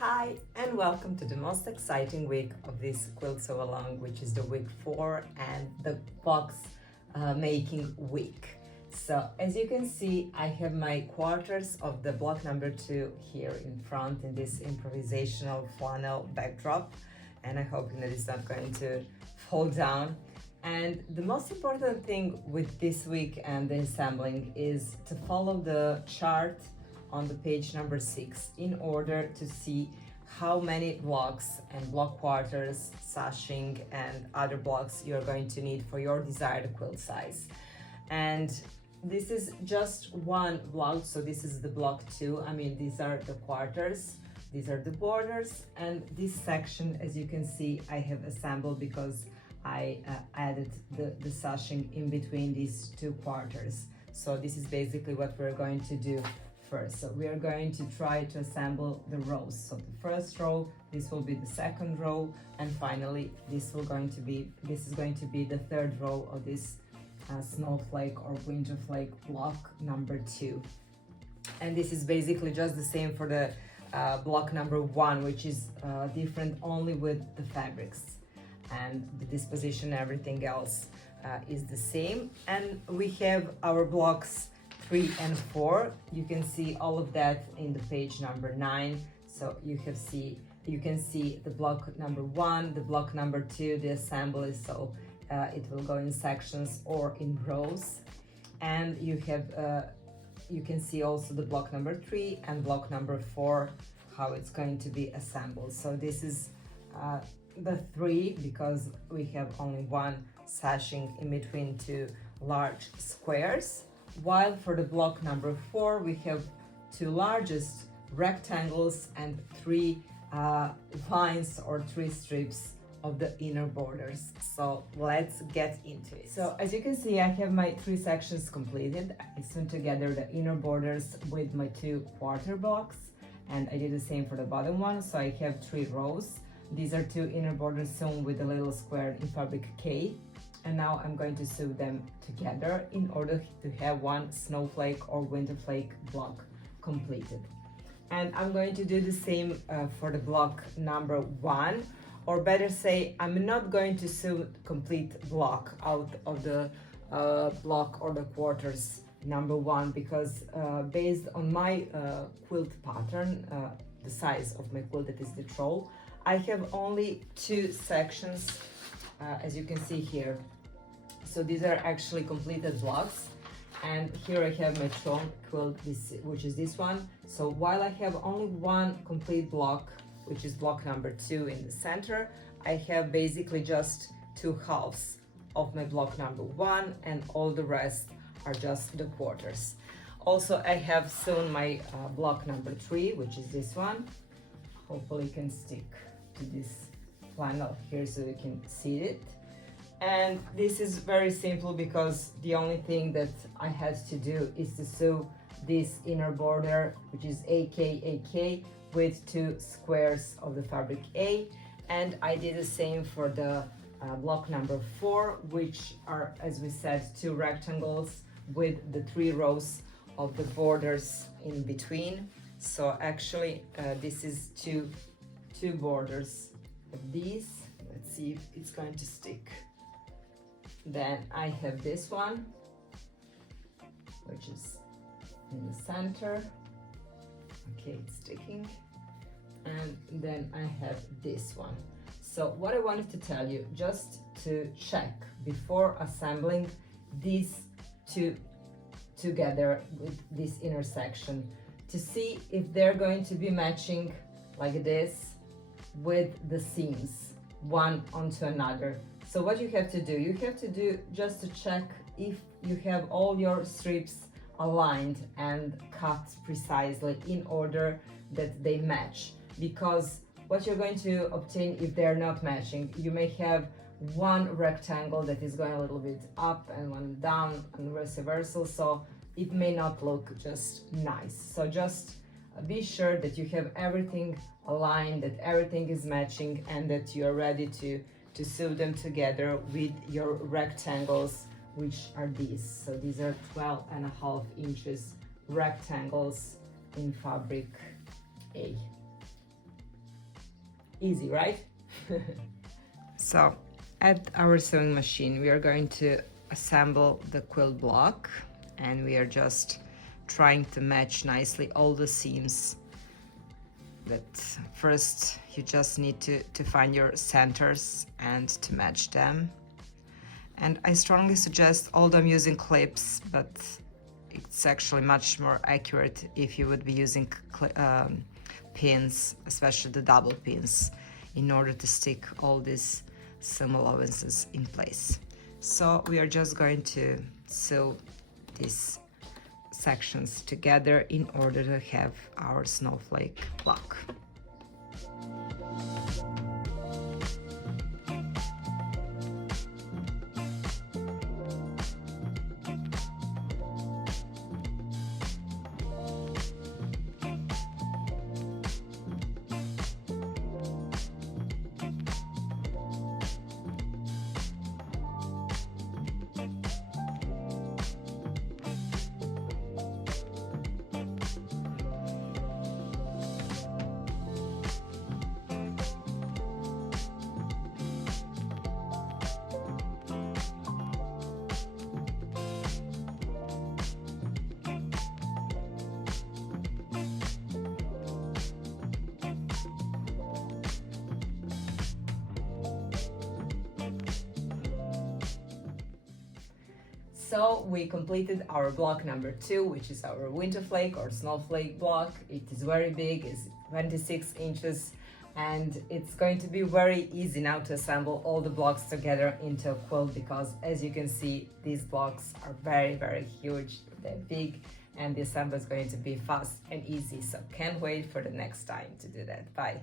Hi and welcome to the most exciting week of this quilt sew along, which is the week 4 and the box making week. So as you can see, I have my quarters of the block number 2 here in front in this improvisational flannel backdrop, and I hope that it's not going to fall down. And the most important thing with this week and the assembling is to follow the chart on the page number 6 in order to see how many blocks and block quarters, sashing and other blocks you're going to need for your desired quilt size. And this is just one block, so this is the block 2. I mean, these are the quarters, these are the borders, and this section, as you can see, I have assembled because I added the sashing in between these two quarters. So this is basically what we're going to do first. So we are going to try to assemble the rows. So the first row, this will be the second row, and finally this is going to be the third row of this snowflake or winterflake block number 2. And this is basically just the same for the block number 1, which is different only with the fabrics, and the disposition, everything else is the same. And we have our blocks 3 and 4. You can see all of that in the page number 9. So you can see the block number 1, the block number 2, the assembly, so it will go in sections or in rows. And you can see also the block number 3 and block number 4, how it's going to be assembled. So this is the 3 because we have only one sashing in between two large squares. While for the block number 4, we have 2 largest rectangles and 3 lines or 3 strips of the inner borders. So let's get into it. So as you can see, I have my 3 sections completed. I sewn together the inner borders with my 2 quarter blocks, and I did the same for the bottom one. So I have 3 rows. These are 2 inner borders sewn with a little square in fabric K. And now I'm going to sew them together in order to have one snowflake or winterflake block completed. And I'm going to do the same for the block number 1, or better say, I'm not going to sew complete block out of the block or the quarters number 1 because based on my quilt pattern, the size of my quilt, that is the troll, I have only 2 sections, as you can see here. So these are actually completed blocks, and here I have my troll quilt, which is this one. So while I have only one complete block, which is block number 2 in the center, I have basically just 2 halves of my block number 1, and all the rest are just the quarters. Also, I have sewn my block number 3, which is this one. Hopefully you can stick to this flannel here so you can see it. And this is very simple because the only thing that I had to do is to sew this inner border, which is AK, with 2 squares of the fabric A. And I did the same for the block number 4, which are, as we said, 2 rectangles with the 3 rows of the borders in between. So actually this is two borders of these. Let's see if it's going to stick. Then I have this one, which is in the center. Okay, it's sticking. And then I have this one. So what I wanted to tell you, just to check before assembling these 2 together with this inner section, to see if they're going to be matching like this with the seams one onto another. So what you have to do just to check if you have all your strips aligned and cut precisely in order that they match. Because what you're going to obtain if they're not matching, you may have one rectangle that is going a little bit up and one down and vice versa, so it may not look just nice. So just be sure that you have everything aligned, that everything is matching, and that you are ready to sew them together with your rectangles, which are these. So these are 12.5 inches rectangles in fabric A. Easy, right? So at our sewing machine, we are going to assemble the quilt block, and we are just trying to match nicely all the seams. But first you just need to find your centers and to match them. And I strongly suggest, although I'm using clips, but it's actually much more accurate if you would be using pins, especially the double pins, in order to stick all these seam allowances in place. So we are just going to sew these sections together in order to have our snowflake block. So we completed our block number 2, which is our Winterflake or snowflake block. It is very big, it's 26 inches, and it's going to be very easy now to assemble all the blocks together into a quilt, because as you can see, these blocks are very, very huge, they're big, and the assembly is going to be fast and easy. So can't wait for the next time to do that. Bye.